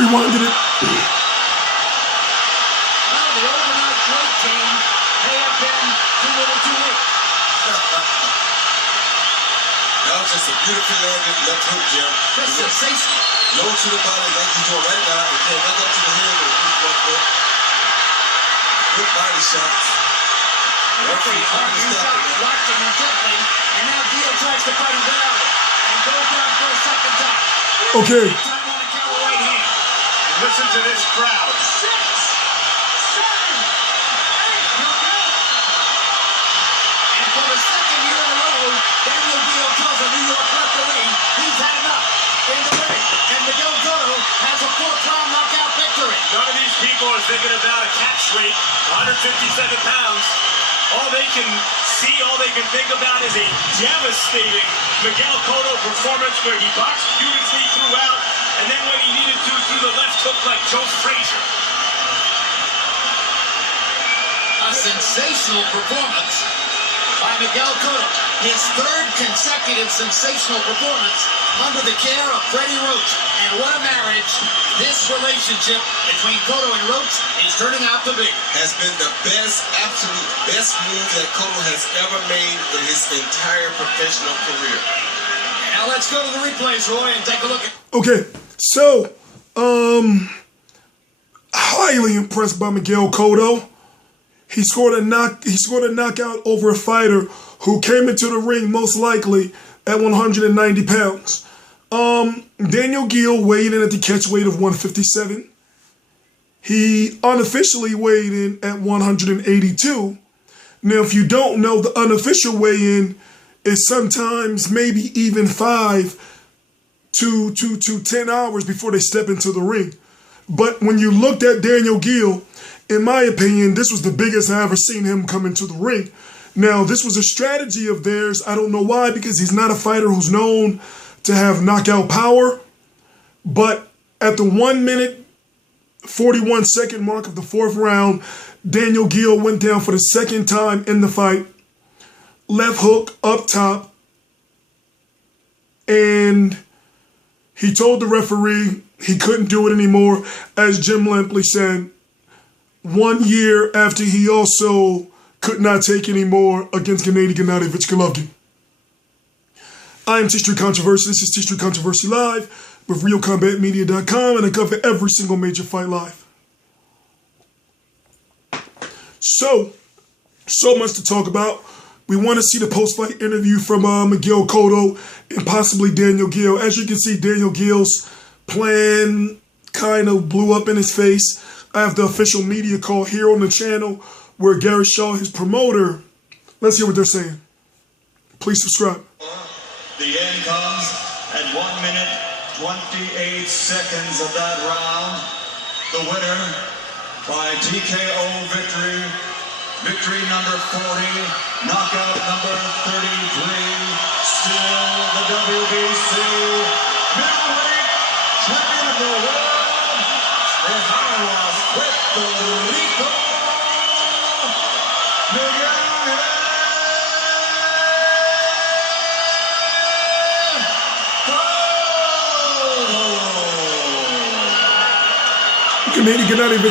rewinded it. Well, the overnight weight change may have been too little too late. That was just a beautifully landed left hook, Jim. Just sensational. Low to the body like he's doing right now. It came back up to the head with a quick left hook. Good body shots. Referee argues out, watching intently, and now Geale tries to fight his alley and goes down for a second time. Okay. Time on the counter right hand. Listen to this crowd. 6, 7, 8. And for the second year in a row, Daniel Geale tells a New York referee he's had enough in the ring. And Miguel Cotto has a 4th-round knockout victory. None of these people are thinking about a catch weight, 157 pounds. All they can see, all they can think about is a devastating Miguel Cotto performance where he boxed beautifully throughout, and then when he needed to, threw the left hook like Joe Frazier. A sensational performance by Miguel Cotto. His 3rd consecutive sensational performance under the care of Freddie Roach. And what a marriage this relationship between Cotto and Roach is turning out to be. Has been the best, absolute best move that Cotto has ever made in his entire professional career. Now let's go to the replays, Roy, and take a look at... Okay, so, highly impressed by Miguel Cotto. He scored a knockout over a fighter who came into the ring most likely at 190 pounds. Daniel Geale weighed in at the catch weight of 157. He unofficially weighed in at 182. Now, if you don't know, the unofficial weigh-in is sometimes maybe even 5 to 10 hours before they step into the ring. But when you looked at Daniel Geale, in my opinion, this was the biggest I ever seen him come into the ring. Now, this was a strategy of theirs. I don't know why, because he's not a fighter who's known to have knockout power. But at the 1 minute, 41 second mark of the 4th round, Daniel Geale went down for the 2nd time in the fight. Left hook up top. And he told the referee he couldn't do it anymore. As Jim Lampley said, 1 year after he also could not take any more against Gennady Golovkin. I am T-Street Controversy. This is T-Street Controversy Live with RealCombatMedia.com, and I cover every single major fight live. So much to talk about. We want to see the post-fight interview from Miguel Cotto and possibly Daniel Geale. As you can see, Daniel Geale's plan kind of blew up in his face. I have the official media call here on the channel where Gary Shaw, his promoter, let's hear what they're saying. Please subscribe. The end comes at 1 minute, 28 seconds of that round. The winner by TKO victory, victory number 40, knockout number 33, still the WBC Middleweight Champion of the World, the Puerto Rico, Miguel Gennady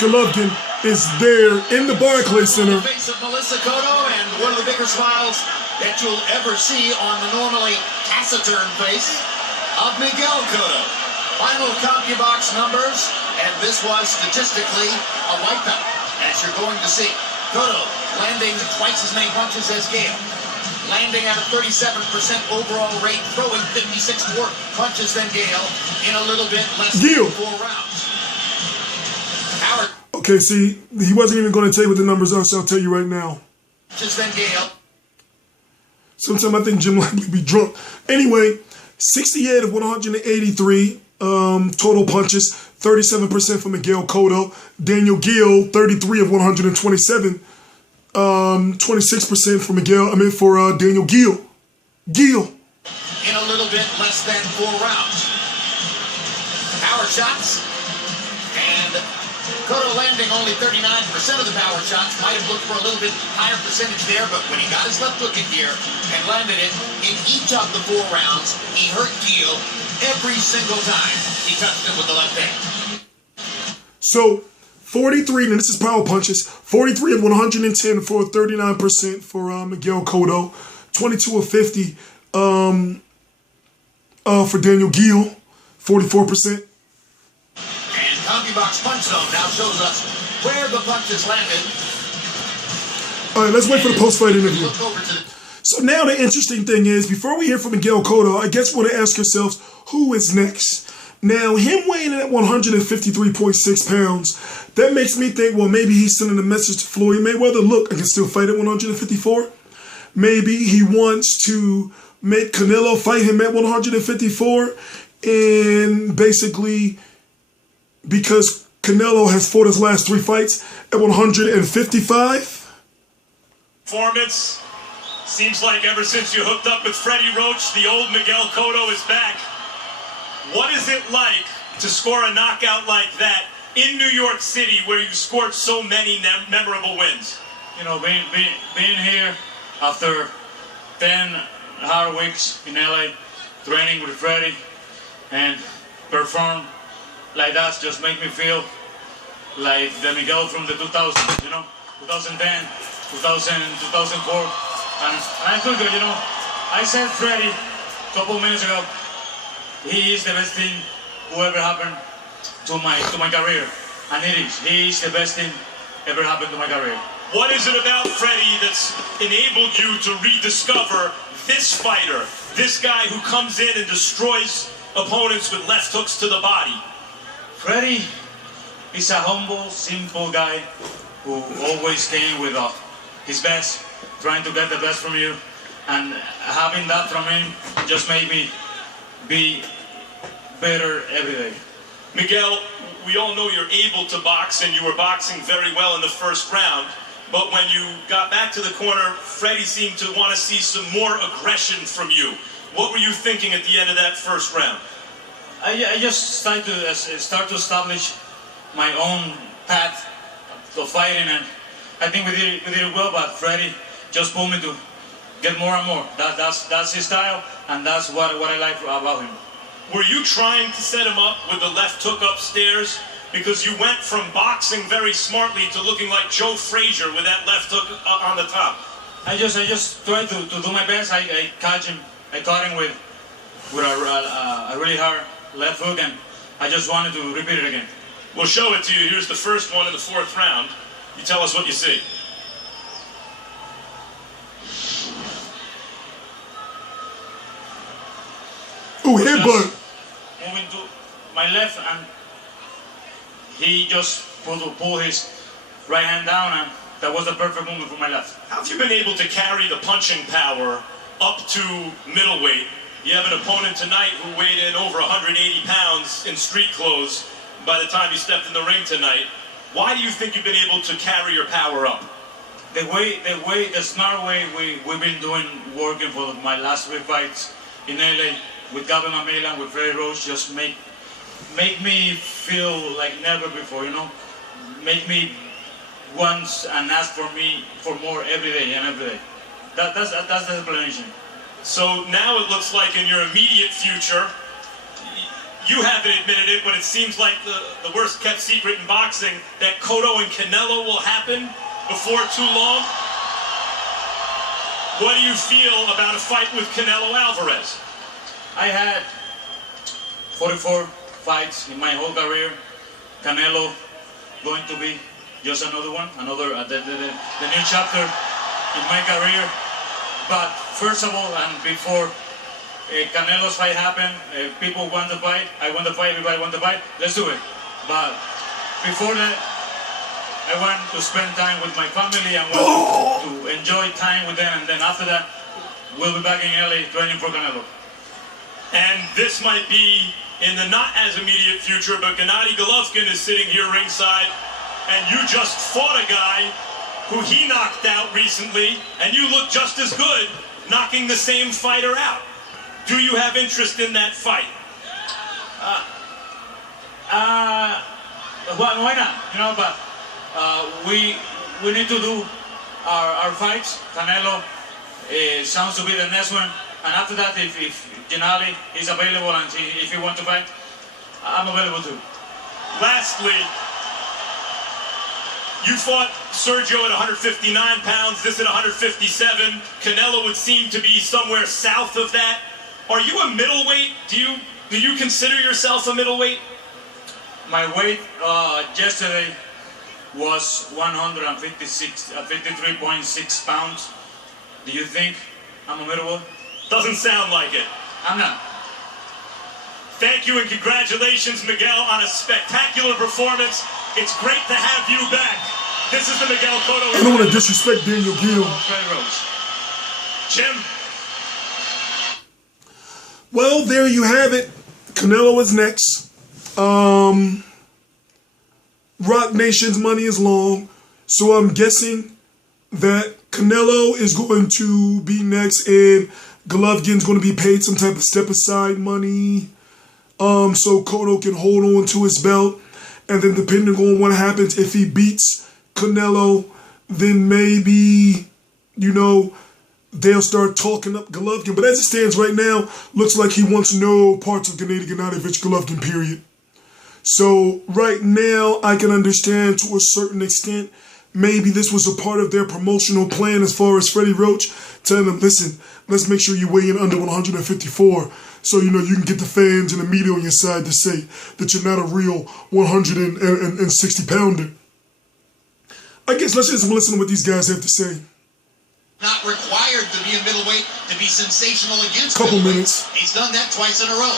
Golovkin is there in the Barclays Center. The face of Melissa Cotto, and one of the bigger smiles that you'll ever see on the normally taciturn face of Miguel Cotto. Final CompuBox numbers, and this was statistically a wipeout, as you're going to see. Cotto landing twice as many punches as Geale, landing at a 37% overall rate, throwing 56 more punches than Geale in a little bit less than 4 rounds. Okay, see, he wasn't even going to tell you what the numbers are, so I'll tell you right now. Just then Geale. Sometimes I think Jim Lampley be drunk. Anyway, 68 of 183 total punches, 37% for Miguel Cotto. Daniel Geale, 33 of 127, 26% for Daniel Geale. Geale. In a little bit less than 4 rounds. Power shots. And Cotto landing only 39% of the power shots. Might have looked for a little bit higher percentage there, but when he got his left hook in here and landed it in each of the 4 rounds, he hurt Geale every single time he touched him with the left hand. So 43, and this is power punches, 43 of 110 for 39% for Miguel Cotto, 22 of 50 for Daniel Geale, 44%. And CompuBox Punch Zone now shows us where the punches landed. All right, let's wait for the post-fight interview. So now the interesting thing is, before we hear from Miguel Cotto, I guess we want to ask ourselves, who is next? Now, him weighing in at 153.6 pounds, that makes me think, well, maybe he's sending a message to Floyd Mayweather, look, I can still fight at 154. Maybe he wants to make Canelo fight him at 154, and basically, because Canelo has fought his last 3 fights at 155. Performance. Seems like ever since you hooked up with Freddie Roach, the old Miguel Cotto is back. What is it like to score a knockout like that in New York City, where you scored so many memorable wins? You know, being here after 10 hard weeks in LA, training with Freddie, and perform like that just make me feel like the Miguel from the 2000s, you know, 2010, 2004. And I feel good, you know. I said Freddie a couple of minutes ago, he is the best thing who ever happened to my career. And it is. He is the best thing ever happened to my career. What is it about Freddie that's enabled you to rediscover this fighter, this guy who comes in and destroys opponents with left hooks to the body? Freddie is a humble, simple guy who always came with his best, trying to get the best from you, and having that from him just made me be better every day. Miguel, we all know you're able to box, and you were boxing very well in the first round, but when you got back to the corner, Freddie seemed to want to see some more aggression from you. What were you thinking at the end of that first round? I just started to establish my own path of fighting, and I think we did it well, but Freddie just pulled me to get more and more. That's his style, and that's what I like about him. Were you trying to set him up with the left hook upstairs? Because you went from boxing very smartly to looking like Joe Frazier with that left hook on the top. I just tried to do my best. I caught him with a really hard left hook, and I just wanted to repeat it again. We'll show it to you. Here's the first one in the 4th round. You tell us what you see. Ooh, headbutt. Moving to my left, and he just pulled his right hand down, and that was the perfect movement for my left. How have you been able to carry the punching power up to middleweight? You have an opponent tonight who weighed in over 180 pounds in street clothes by the time you stepped in the ring tonight. Why do you think you've been able to carry your power up? The smart way we've been working for my last 3 fights in LA with Gabby Mamela, with Freddie Roach, just make me feel like never before, you know? Make me want and ask for more every day and every day. That's the explanation. So now it looks like in your immediate future, you haven't admitted it, but it seems like the worst kept secret in boxing, that Cotto and Canelo will happen before too long. What do you feel about a fight with Canelo Alvarez? I had 44 fights in my whole career. Canelo going to be just another one, the new chapter in my career. But first of all, and before Canelo's fight happened, people want to fight, I want to fight, everybody want to fight, let's do it. But before that, I want to spend time with my family and want to enjoy time with them, and then after that, we'll be back in LA training for Canelo. And this might be in the not as immediate future, but Gennady Golovkin is sitting here ringside, and you just fought a guy who he knocked out recently, and you look just as good knocking the same fighter out. Do you have interest in that fight? Well, why not? You know, but we need to do our fights. Canelo sounds to be the next one, and after that, if Gennady is available and if he wants to fight, I'm available too. Lastly, You fought Sergio at 159 pounds, this at 157. Canelo would seem to be somewhere south of that. Are you a middleweight? Do you consider yourself a middleweight? My weight yesterday was 53.6 pounds. Do you think I'm a middleweight? Doesn't sound like it. I'm not. Thank you and congratulations, Miguel, on a spectacular performance. It's great to have you back. This is the Miguel Cotto. I don't want to disrespect Daniel Geale. Jim? Well, there you have it. Canelo is next. Rock Nation's money is long. So I'm guessing that Canelo is going to be next and Golovkin's going to be paid some type of step-aside money. So Cotto can hold on to his belt. And then depending on what happens, if he beats Canelo, then maybe, you know, they'll start talking up Golovkin. But as it stands right now, looks like he wants no parts of Gennady Golovkin, period. So right now, I can understand to a certain extent, maybe this was a part of their promotional plan as far as Freddie Roach, telling them, listen, let's make sure you weigh in under 154. So, you know, you can get the fans and the media on your side to say that you're not a real 160-pounder. I guess let's just listen to what these guys have to say. Not required to be a middleweight to be sensational against Couple minutes. He's done that twice in a row.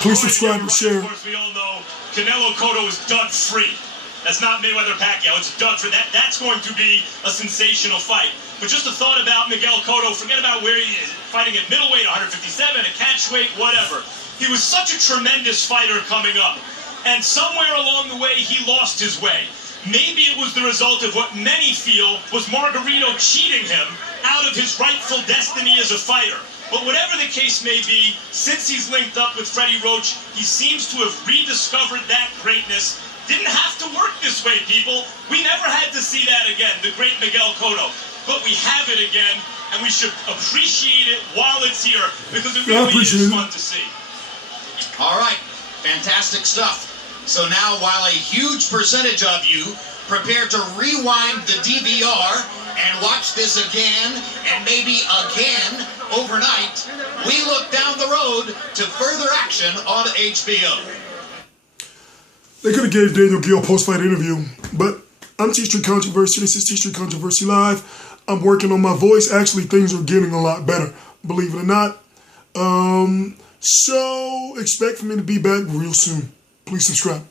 Please subscribe and share. Of course, we all know Canelo Cotto is dud-free. That's not Mayweather-Pacquiao. It's dud for that. That's going to be a sensational fight. But just a thought about Miguel Cotto, forget about where he is, fighting at middleweight, 157, a catchweight, whatever. He was such a tremendous fighter coming up. And somewhere along the way, he lost his way. Maybe it was the result of what many feel was Margarito cheating him out of his rightful destiny as a fighter. But whatever the case may be, since he's linked up with Freddie Roach, he seems to have rediscovered that greatness. Didn't have to work this way, people. We never had to see that again, the great Miguel Cotto. But we have it again, and we should appreciate it while it's here, because it really is fun to see. All right, fantastic stuff. So now, while a huge percentage of you prepare to rewind the DVR and watch this again, and maybe again overnight, we look down the road to further action on HBO. They could have gave Daniel Geale a post-fight interview, but I'm T-Street Controversy. This is T-Street Controversy Live. I'm working on my voice. Actually, things are getting a lot better, believe it or not. So expect for me to be back real soon. Please subscribe.